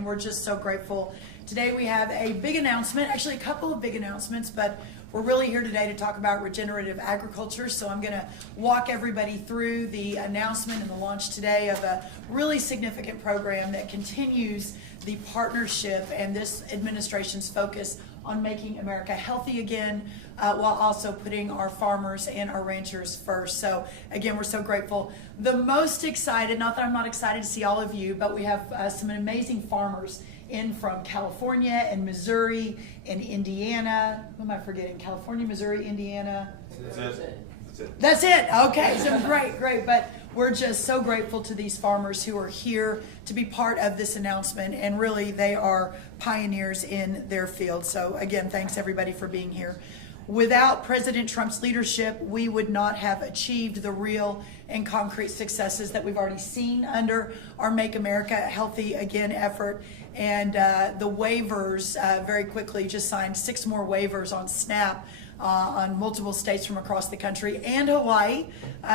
and we're just so grateful. Today we have a big announcement, actually a couple of big announcements, but we're really here today to talk about regenerative agriculture. So I'm going to walk everybody through the announcement and the launch today of a really significant program that continues the partnership and this administration's focus on making America healthy again, while also putting our farmers and our ranchers first. So again, we're so grateful. The most excited, not that I'm not excited to see all of you, but we have some amazing farmers in from California and Missouri and Indiana. Who am I forgetting? California, Missouri, Indiana. That's it. Okay, so great. But we're just so grateful to these farmers who are here to be part of this announcement, and really they are pioneers in their field. So again, thanks everybody for being here. Without President Trump's leadership, we would not have achieved the real and concrete successes that we've already seen under our Make America Healthy Again effort. And the waivers, very quickly, just signed 6 more waivers on SNAP on multiple states from across the country, and Hawaii,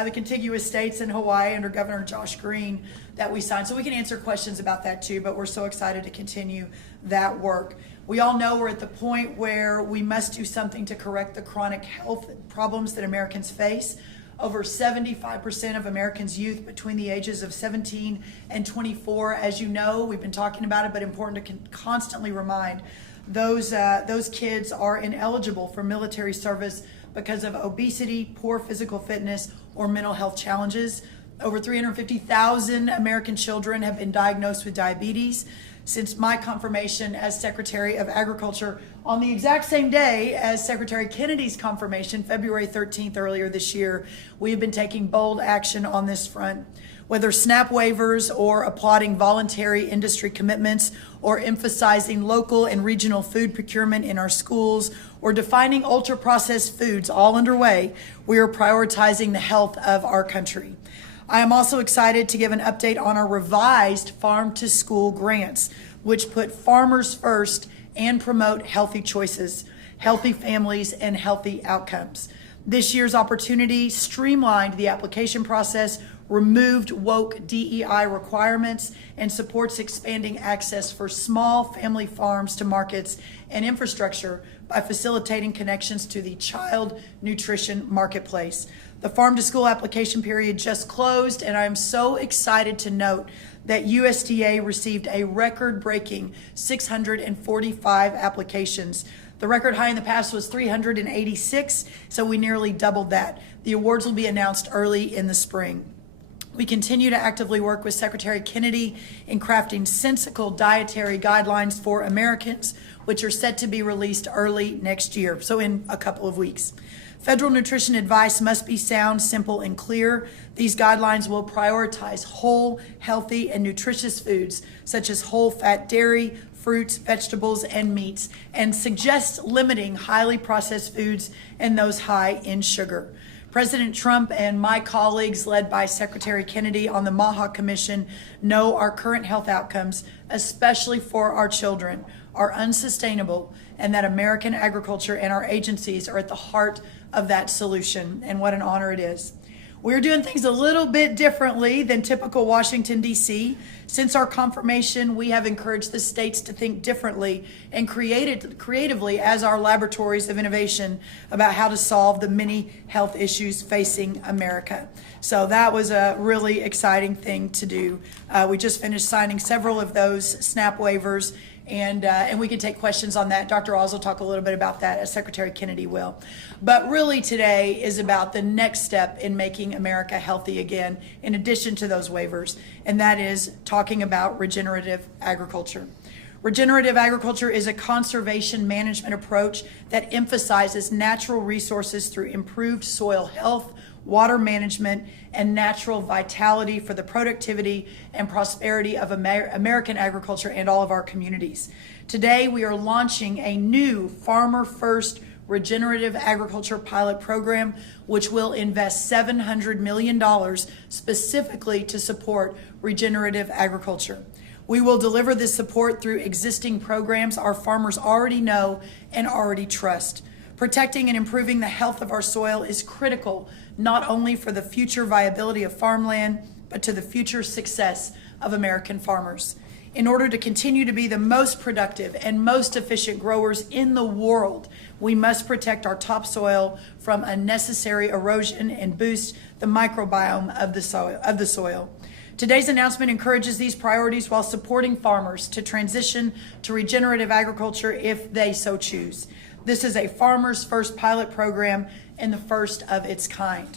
the contiguous states in Hawaii under Governor Josh Green that we signed. So we can answer questions about that too, but we're so excited to continue that work. We all know we're at the point where we must do something to correct the chronic health problems that Americans face. Over 75% of Americans' youth between the ages of 17 and 24, as you know, we've been talking about it, but important to constantly remind, those kids are ineligible for military service because of obesity, poor physical fitness, or mental health challenges. Over 350,000 American children have been diagnosed with diabetes. Since my confirmation as Secretary of Agriculture, on the exact same day as Secretary Kennedy's confirmation, February 13th earlier this year, we have been taking bold action on this front. Whether SNAP waivers or applauding voluntary industry commitments, or emphasizing local and regional food procurement in our schools, or defining ultra-processed foods, all underway, we are prioritizing the health of our country. I am also excited to give an update on our revised farm-to-school grants, which put farmers first and promote healthy choices, healthy families, and healthy outcomes. This year's opportunity streamlined the application process, removed woke DEI requirements, and supports expanding access for small family farms to markets and infrastructure by facilitating connections to the child nutrition marketplace. The farm to school application period just closed, and I'm so excited to note that USDA received a record-breaking 645 applications. The record high in the past was 386, so we nearly doubled that. The awards will be announced early in the spring. We continue to actively work with Secretary Kennedy in crafting sensical dietary guidelines for Americans, which are set to be released early next year, so in a couple of weeks. Federal nutrition advice must be sound, simple, and clear. These guidelines will prioritize whole, healthy, and nutritious foods, such as whole-fat dairy, fruits, vegetables, and meats, and suggest limiting highly processed foods and those high in sugar. President Trump and my colleagues, led by Secretary Kennedy on the MAHA Commission, know our current health outcomes, especially for our children, are unsustainable, and that American agriculture and our agencies are at the heart of that solution, and what an honor it is. We're doing things a little bit differently than typical Washington, D.C. Since our confirmation, we have encouraged the states to think differently and creatively as our laboratories of innovation about how to solve the many health issues facing America. So that was a really exciting thing to do. We just finished signing several of those SNAP waivers, and we can take questions on that. Dr. Oz will talk a little bit about that, as Secretary Kennedy will. But really today is about the next step in making America healthy again, in addition to those waivers, and that is talking about regenerative agriculture. Regenerative agriculture is a conservation management approach that emphasizes natural resources through improved soil health, water management, and natural vitality for the productivity and prosperity of American agriculture and all of our communities. Today, we are launching a new Farmer First Regenerative Agriculture pilot program, which will invest $700 million specifically to support regenerative agriculture. We will deliver this support through existing programs our farmers already know and already trust. Protecting and improving the health of our soil is critical, not only for the future viability of farmland, but to the future success of American farmers. In order to continue to be the most productive and most efficient growers in the world, we must protect our topsoil from unnecessary erosion and boost the microbiome of the soil. Today's announcement encourages these priorities while supporting farmers to transition to regenerative agriculture if they so choose. This is a Farmers First pilot program and the first of its kind.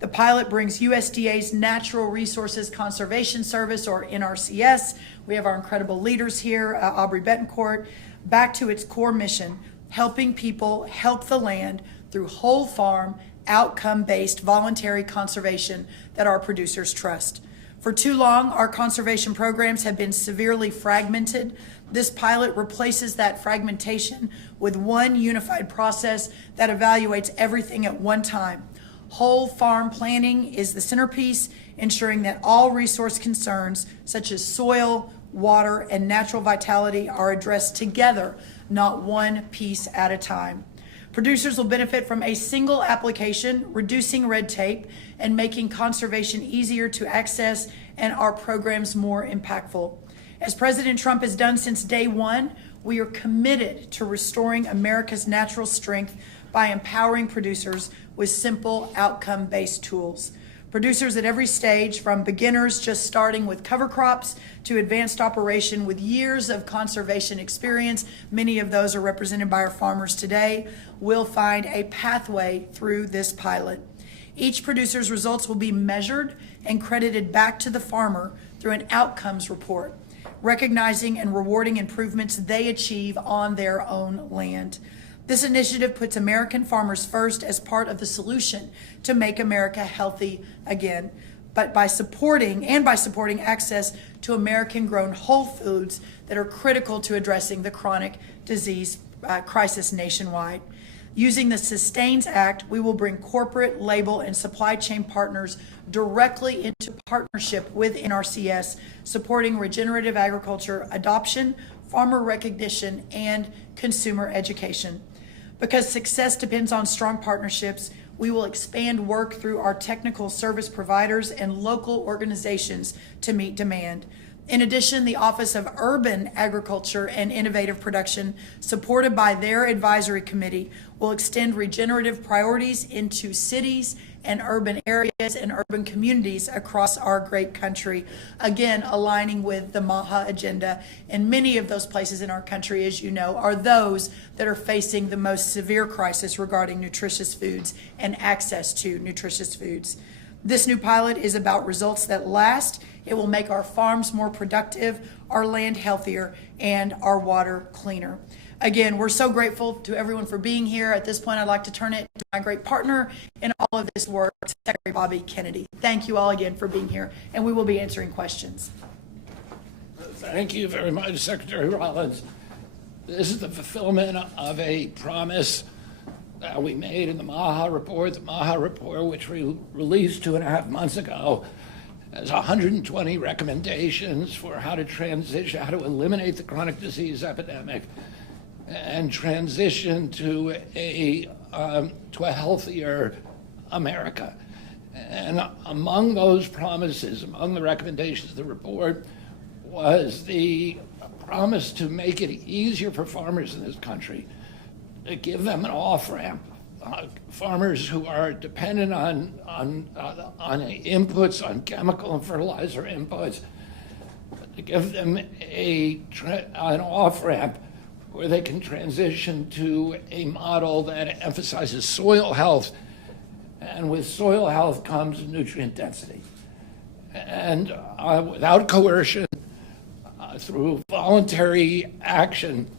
The pilot brings USDA's Natural Resources Conservation Service, or NRCS, we have our incredible leaders here, Aubrey Betancourt, back to its core mission, helping people help the land through whole farm, outcome-based voluntary conservation that our producers trust. For too long, our conservation programs have been severely fragmented. This pilot replaces that fragmentation with one unified process that evaluates everything at one time. Whole farm planning is the centerpiece, ensuring that all resource concerns such as soil, water, and natural vitality are addressed together, not one piece at a time. Producers will benefit from a single application, reducing red tape and making conservation easier to access and our programs more impactful. As President Trump has done since day one, we are committed to restoring America's natural strength by empowering producers with simple outcome-based tools. Producers at every stage, from beginners just starting with cover crops to advanced operation with years of conservation experience, many of those are represented by our farmers today, will find a pathway through this pilot. Each producer's results will be measured and credited back to the farmer through an outcomes report, recognizing and rewarding improvements they achieve on their own land. This initiative puts American farmers first as part of the solution to make America healthy again, but by supporting access to American-grown whole foods that are critical to addressing the chronic disease crisis nationwide. Using the Sustains Act, we will bring corporate, label, and supply chain partners directly into partnership with NRCS, supporting regenerative agriculture adoption, farmer recognition, and consumer education. Because success depends on strong partnerships, we will expand work through our technical service providers and local organizations to meet demand. In addition, the Office of Urban Agriculture and Innovative Production, supported by their advisory committee, will extend regenerative priorities into cities and urban areas and urban communities across our great country, again aligning with the MAHA agenda. And many of those places in our country, as you know, are those that are facing the most severe crisis regarding nutritious foods and access to nutritious foods. This new pilot is about results that last. It will make our farms more productive, our land healthier, and our water cleaner. Again, we're so grateful to everyone for being here. At this point, I'd like to turn it to my great partner in all of this work, Secretary Bobby Kennedy. Thank you all again for being here, and we will be answering questions. Thank you very much, Secretary Rollins. This is the fulfillment of a promise that we made in the MAHA report. The MAHA report, which we released 2.5 months ago, has 120 recommendations for how to transition, how to eliminate the chronic disease epidemic and transition to a healthier America. And among those promises, among the recommendations of the report, was the promise to make it easier for farmers in this country, to give them an off-ramp. Farmers who are dependent on inputs, on chemical and fertilizer inputs, to give them an off-ramp where they can transition to a model that emphasizes soil health, and with soil health comes nutrient density. And without coercion, through voluntary action,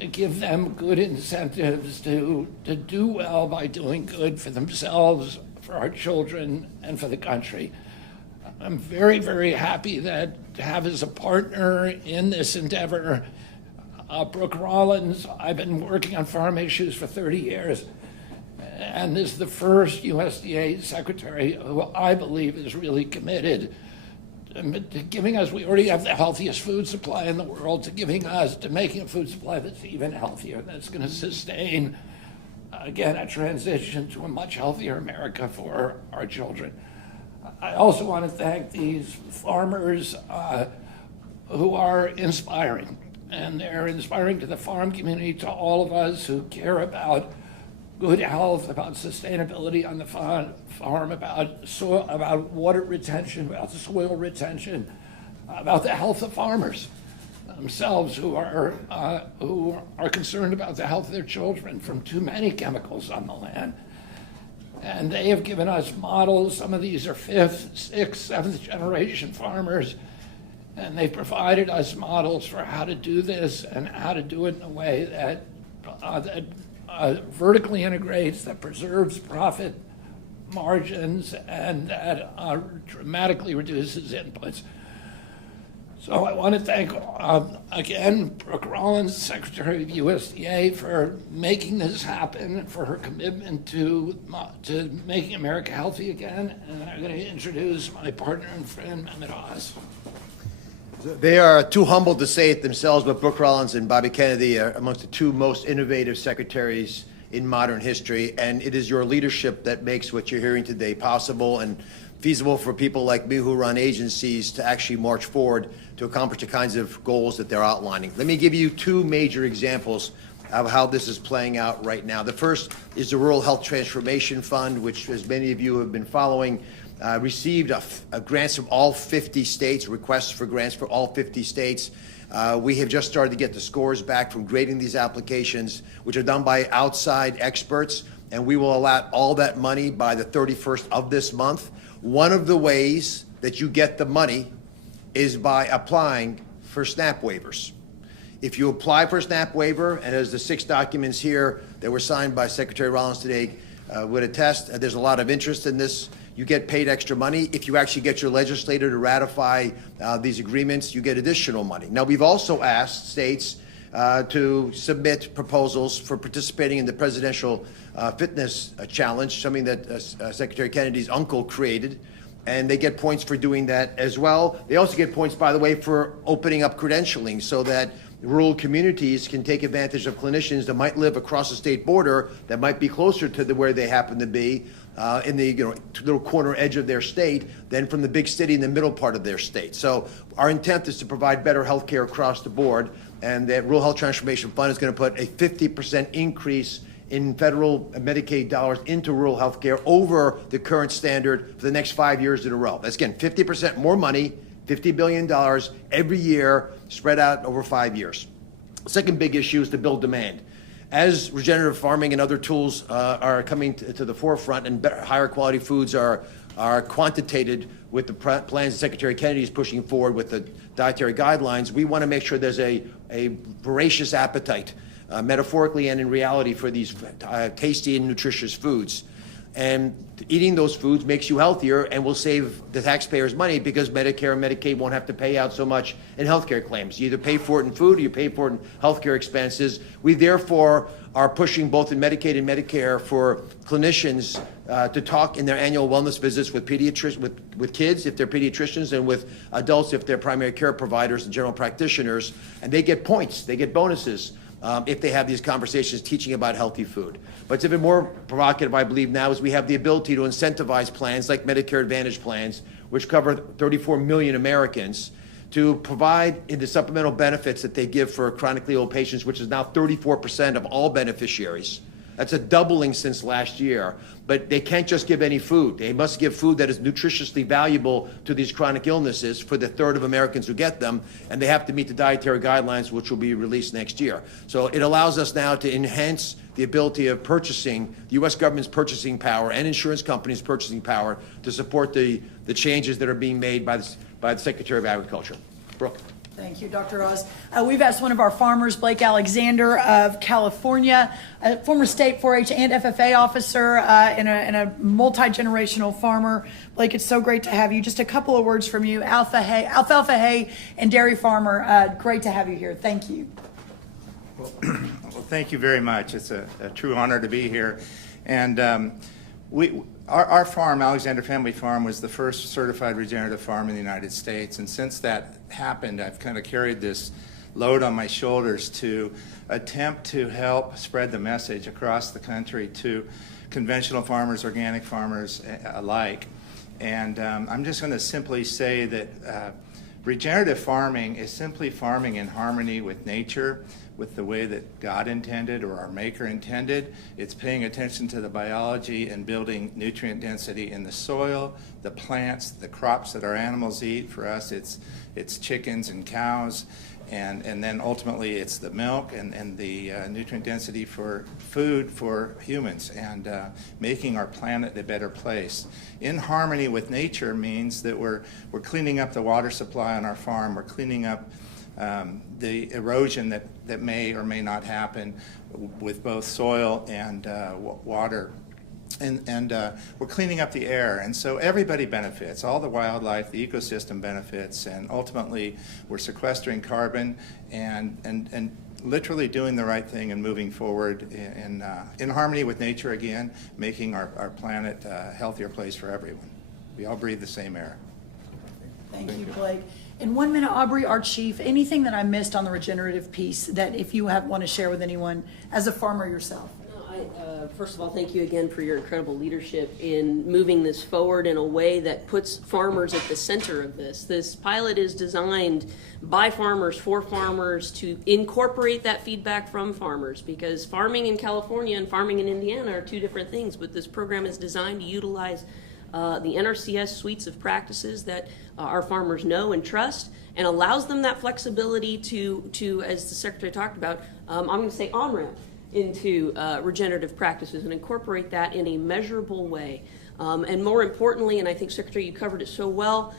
to give them good incentives to do well by doing good for themselves, for our children, and for the country. I'm very, very happy to have as a partner in this endeavor Brooke Rollins. I've been working on farm issues for 30 years, and this is the first USDA secretary who I believe is really committed to giving us, we already have the healthiest food supply in the world, to making a food supply that's even healthier, that's going to sustain, again, a transition to a much healthier America for our children. I also want to thank these farmers who are inspiring. And they're inspiring to the farm community, to all of us who care about good health, about sustainability on the farm, about soil, about water retention, about soil retention, about the health of farmers themselves who are concerned about the health of their children from too many chemicals on the land. And they have given us models. Some of these are 5th, 6th, 7th generation farmers. And they've provided us models for how to do this and how to do it in a way that vertically integrates, that preserves profit margins, and that dramatically reduces inputs. So I want to thank, again, Brooke Rollins, Secretary of USDA, for making this happen, for her commitment to making America healthy again. And I'm going to introduce my partner and friend, Mehmet Oz. They are too humble to say it themselves, but Brooke Rollins and Bobby Kennedy are amongst the 2 most innovative secretaries in modern history, and it is your leadership that makes what you're hearing today possible and feasible for people like me who run agencies to actually march forward to accomplish the kinds of goals that they're outlining. Let me give you 2 major examples of how this is playing out right now. The first is the Rural Health Transformation Fund, which, as many of you have been following, received grants from all 50 states, requests for grants for all 50 states. We have just started to get the scores back from grading these applications, which are done by outside experts, and we will allot all that money by the 31st of this month. One of the ways that you get the money is by applying for SNAP waivers. If you apply for a SNAP waiver, and as the 6 documents here that were signed by Secretary Rollins today would attest, there's a lot of interest in this. You get paid extra money. If you actually get your legislator to ratify these agreements, you get additional money. Now, we've also asked states to submit proposals for participating in the Presidential Fitness Challenge, something that Secretary Kennedy's uncle created, and they get points for doing that as well. They also get points, by the way, for opening up credentialing so that rural communities can take advantage of clinicians that might live across the state border, that might be closer to where they happen to be, in the little corner edge of their state than from the big city in the middle part of their state. So our intent is to provide better health care across the board, and that Rural Health Transformation Fund is going to put a 50% increase in federal Medicaid dollars into rural health care over the current standard for the next 5 years in a row. That's, again, 50% more money, $50 billion every year, spread out over 5 years. Second big issue is to build demand. As regenerative farming and other tools are coming to the forefront, and higher quality foods are quantitated with the plans that Secretary Kennedy is pushing forward with the dietary guidelines, we want to make sure there's a voracious appetite, metaphorically and in reality, for these tasty and nutritious foods. And eating those foods makes you healthier and will save the taxpayers money, because Medicare and Medicaid won't have to pay out so much in healthcare claims. You either pay for it in food or you pay for it in healthcare expenses. We therefore are pushing both in Medicaid and Medicare for clinicians to talk in their annual wellness visits with with kids if they're pediatricians, and with adults if they're primary care providers and general practitioners, and they get points, they get bonuses if they have these conversations teaching about healthy food. But it's even more provocative, I believe, now, is we have the ability to incentivize plans like Medicare Advantage plans, which cover 34 million Americans, to provide in the supplemental benefits that they give for chronically ill patients, which is now 34% of all beneficiaries. That's a doubling since last year. But they can't just give any food. They must give food that is nutritiously valuable to these chronic illnesses for the third of Americans who get them, and they have to meet the dietary guidelines, which will be released next year. So it allows us now to enhance the ability of purchasing, the U.S. government's purchasing power and insurance companies' purchasing power to support the changes that are being made by the Secretary of Agriculture. Brooke. Thank you, Dr. Oz. We've asked one of our farmers, Blake Alexander of California, a former state 4-H and FFA officer, and a multi-generational farmer. Blake, it's so great to have you. Just a couple of words from you. Alfalfa hay and dairy farmer, great to have you here. Thank you. Well, thank you very much. It's a true honor to be here. And our farm, Alexander Family Farm, was the first certified regenerative farm in the United States. And since that happened, I've kind of carried this load on my shoulders to attempt to help spread the message across the country to conventional farmers, organic farmers alike. And I'm just going to simply say that Regenerative farming is simply farming in harmony with nature, with the way that God intended or our Maker intended. It's paying attention to the biology and building nutrient density in the soil, the plants, the crops that our animals eat. For us, it's chickens and cows, and then ultimately it's the milk and the nutrient density for food for humans, and making our planet a better place. In harmony with nature means that we're cleaning up the water supply on our farm, we're cleaning up the erosion that may or may not happen with both soil and water. And we're cleaning up the air, and so everybody benefits. All the wildlife, the ecosystem benefits, and ultimately we're sequestering carbon and literally doing the right thing and moving forward in harmony with nature again, making our planet a healthier place for everyone. We all breathe the same air. Thank you, Blake. In 1 minute, Aubrey, our chief, anything that I missed on the regenerative piece that if you want to share with anyone as a farmer yourself? First of all, thank you again for your incredible leadership in moving this forward in a way that puts farmers at the center of this. This pilot is designed by farmers for farmers to incorporate that feedback from farmers, because farming in California and farming in Indiana are two different things, but this program is designed to utilize the NRCS suites of practices that our farmers know and trust, and allows them that flexibility to as the Secretary talked about, I'm going to say on-ramp into regenerative practices and incorporate that in a measurable way. And more importantly, and I think, Secretary, you covered it so well,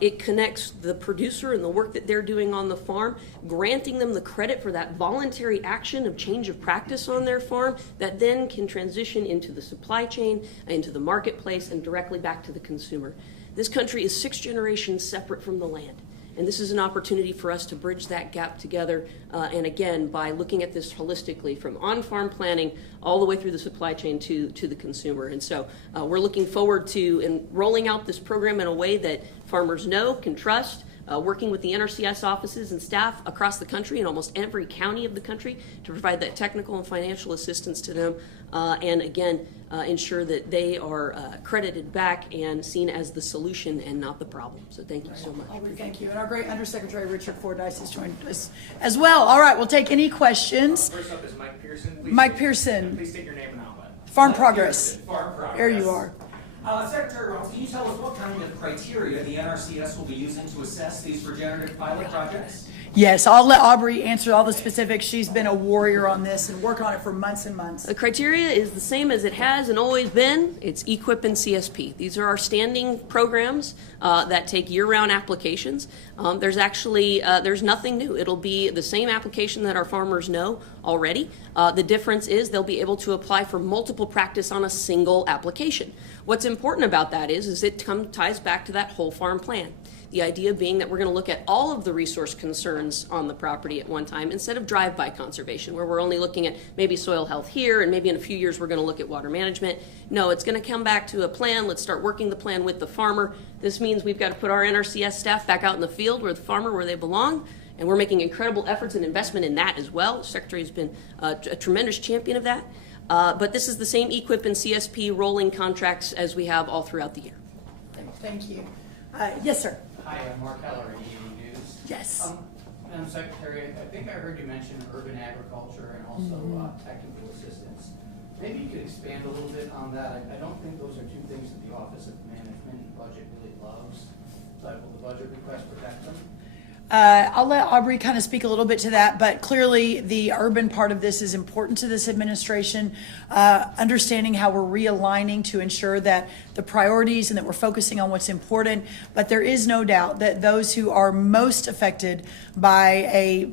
it connects the producer and the work that they're doing on the farm, granting them the credit for that voluntary action of change of practice on their farm that then can transition into the supply chain, into the marketplace, and directly back to the consumer. This country is 6 generations separate from the land. And this is an opportunity for us to bridge that gap together, and again, by looking at this holistically from on-farm planning all the way through the supply chain to the consumer. And so we're looking forward to rolling out this program in a way that farmers know, can trust, working with the NRCS offices and staff across the country in almost every county of the country to provide that technical and financial assistance to them, and again, ensure that they are credited back and seen as the solution and not the problem. So thank you so much. Aubrey, thank you. And our great Undersecretary Richard Fordyce has joined us as well. All right, we'll take any questions. First up is Mike Pearson. Mike Pearson. Please state your name and outlet. Farm Progress. Farm Progress. There you are. Secretary Rollins, can you tell us what kind of criteria the NRCS will be using to assess these regenerative pilot projects? Yes, I'll let Aubrey answer all the specifics. She's been a warrior on this and working on it for months and months. The criteria is the same as it has and always been. It's EQIP and CSP. These are our standing programs that take year-round applications. There's actually there's nothing new. It'll be the same application that our farmers know already. The difference is they'll be able to apply for multiple practice on a single application. What's important about that is it ties back to that whole farm plan. The idea being that we're going to look at all of the resource concerns on the property at one time instead of drive-by conservation, where we're only looking at maybe soil health here and maybe in a few years we're going to look at water management. No, it's going to come back to a plan. Let's start working the plan with the farmer. This means we've got to put our NRCS staff back out in the field where the farmer, where they belong, and we're making incredible efforts and investment in that as well. The Secretary has been a tremendous champion of that. But this is the same EQIP and CSP rolling contracts as we have all throughout the year. Thank you. Yes, sir. Hi, I'm Mark Heller, EA News. Yes. Madam Secretary, I think I heard you mention urban agriculture and also technical assistance. Maybe you could expand a little bit on that. I don't think those are two things that the Office of Management and Budget really loves, but will the budget request protect them? I'll let Aubrey kind of speak a little bit to that, but clearly the urban part of this is important to this administration, understanding how we're realigning to ensure that the priorities and that we're focusing on what's important. But there is no doubt that those who are most affected by a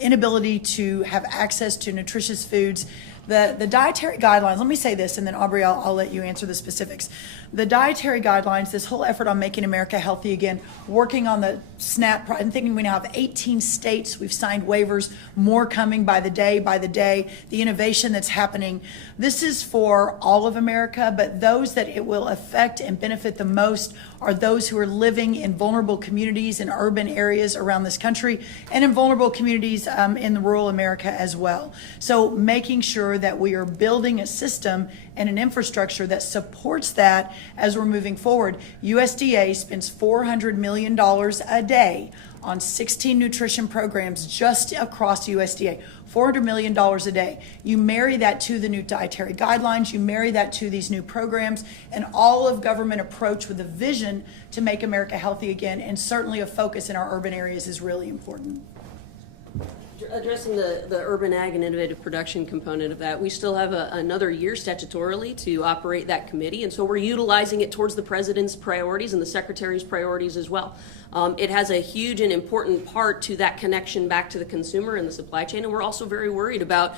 inability to have access to nutritious foods, the dietary guidelines, let me say this, and then Aubrey, I'll let you answer the specifics. The dietary guidelines, this whole effort on making America healthy again, working on the SNAP, I'm thinking we now have 18 states, we've signed waivers, more coming by the day, the innovation that's happening. This is for all of America, but those that it will affect and benefit the most are those who are living in vulnerable communities in urban areas around this country and in vulnerable communities in the rural America as well. So making sure that we are building a system and an infrastructure that supports that as we're moving forward. USDA spends $400 million a day on 16 nutrition programs just across USDA. $400 million a day. You marry that to the new dietary guidelines, you marry that to these new programs, and all of government approach with a vision to make America healthy again, and certainly a focus in our urban areas is really important. Addressing the urban ag and innovative production component of that, we still have another year statutorily to operate that committee, and so we're utilizing it towards the president's priorities and the secretary's priorities as well. It has a huge and important part to that connection back to the consumer and the supply chain, and we're also very worried about,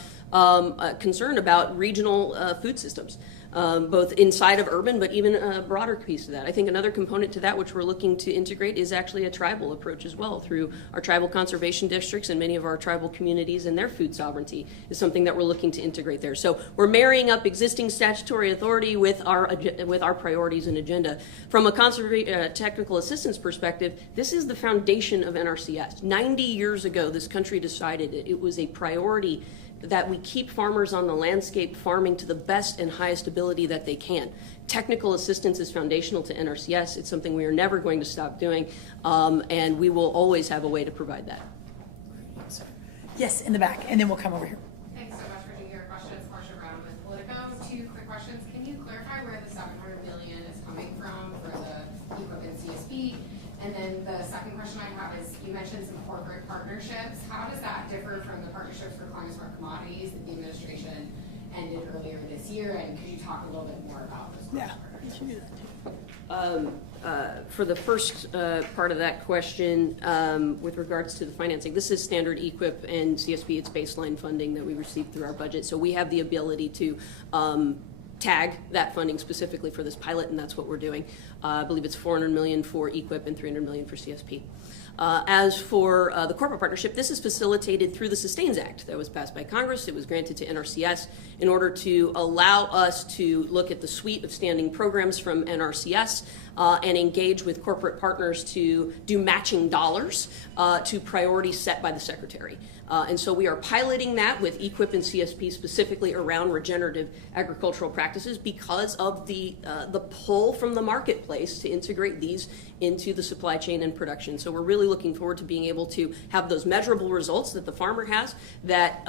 concerned about regional food systems. Both inside of urban, but even a broader piece of that. I think another component to that, which we're looking to integrate, is actually a tribal approach as well, through our tribal conservation districts and many of our tribal communities, and their food sovereignty is something that we're looking to integrate there. So we're marrying up existing statutory authority with our priorities and agenda. From a technical assistance perspective, this is the foundation of NRCS. 90 years ago, this country decided it was a priority that we keep farmers on the landscape farming to the best and highest ability that they can. Technical assistance is foundational to NRCS. It's something we are never going to stop doing, and we will always have a way to provide that. Yes, in the back, and then we'll come over here. Thanks so much for taking our questions. Marcia Brown with Politico. 2 quick questions. Can you clarify where the $700 million is coming from for the equipment CSP? And then the second question I have is, you mentioned some corporate partnerships. How does that differ from the partnerships for climate smart commodities that the administration ended earlier this year? And could you talk a little bit more about those corporate partnerships? For the first part of that question, with regards to the financing, this is standard EQIP and CSP. It's baseline funding that we receive through our budget. So we have the ability to tag that funding specifically for this pilot, and that's what we're doing. I believe it's $400 million for EQIP and $300 million for CSP. As for the corporate partnership, this is facilitated through the Sustains Act that was passed by Congress. It was granted to NRCS in order to allow us to look at the suite of standing programs from NRCS and engage with corporate partners to do matching dollars to priorities set by the Secretary. And so we are piloting that with EQIP and CSP specifically around regenerative agricultural practices because of the pull from the marketplace to integrate these into the supply chain and production. So we're really looking forward to being able to have those measurable results that the farmer has, that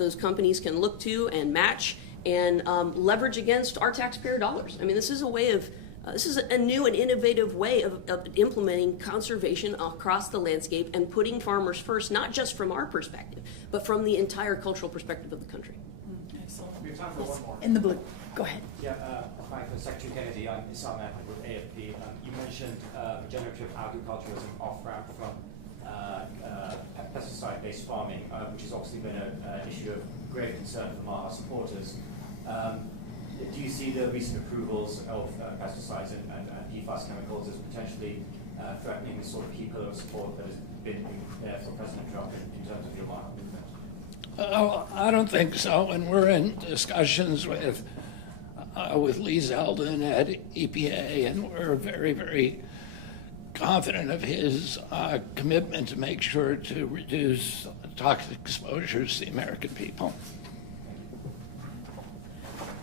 those companies can look to and match and leverage against our taxpayer dollars. I mean, this is a way of this is a new and innovative way of implementing conservation across the landscape and putting farmers first, not just from our perspective, but from the entire cultural perspective of the country. Excellent. We have time for one more. In the blue. Go ahead. Yeah, hi, Secretary Kennedy. I'm Isam Ahmed with AFP. You mentioned regenerative agriculture as an off-ramp from pesticide-based farming, which has obviously been an issue of great concern from our supporters. Do you see the recent approvals of pesticides and PFAS chemicals as potentially threatening the sort of key pillar of support that has been there for President Trump in terms of your market movement? Oh, I don't think so. And we're in discussions with Lee Zeldin at EPA, and we're very, very confident of his commitment to make sure to reduce toxic exposures to the American people.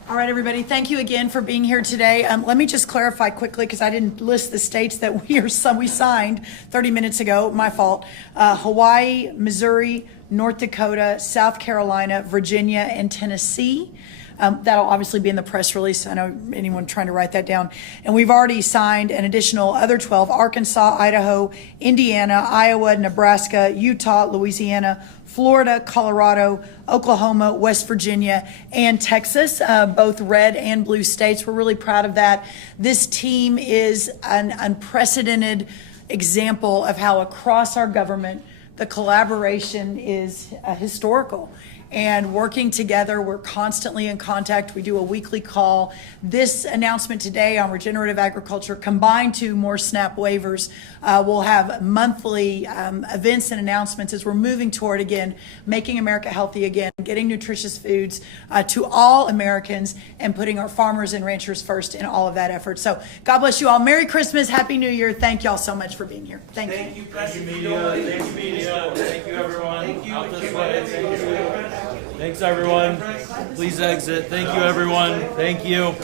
All right, everybody, thank you again for being here today. Let me just clarify quickly, because I didn't list the states that we signed 30 minutes ago, my fault. Hawaii, Missouri, North Dakota, South Carolina, Virginia, and Tennessee. That'll obviously be in the press release. I know anyone trying to write that down. And we've already signed an additional other 12, Arkansas, Idaho, Indiana, Iowa, Nebraska, Utah, Louisiana, Florida, Colorado, Oklahoma, West Virginia, and Texas, both red and blue states. We're really proud of that. This team is an unprecedented example of how across our government the collaboration is historical. And working together, we're constantly in contact. We do a weekly call. This announcement today on regenerative agriculture, combined to more SNAP waivers, we'll have monthly events and announcements as we're moving toward, again, making America healthy again, getting nutritious foods to all Americans, and putting our farmers and ranchers first in all of that effort. So God bless you all. Merry Christmas. Happy New Year. Thank y'all so much for being here. Thank you. Thank you, media. Thank you, everyone. Thank you. Thanks, everyone. Please exit. Thank you, everyone. Thank you.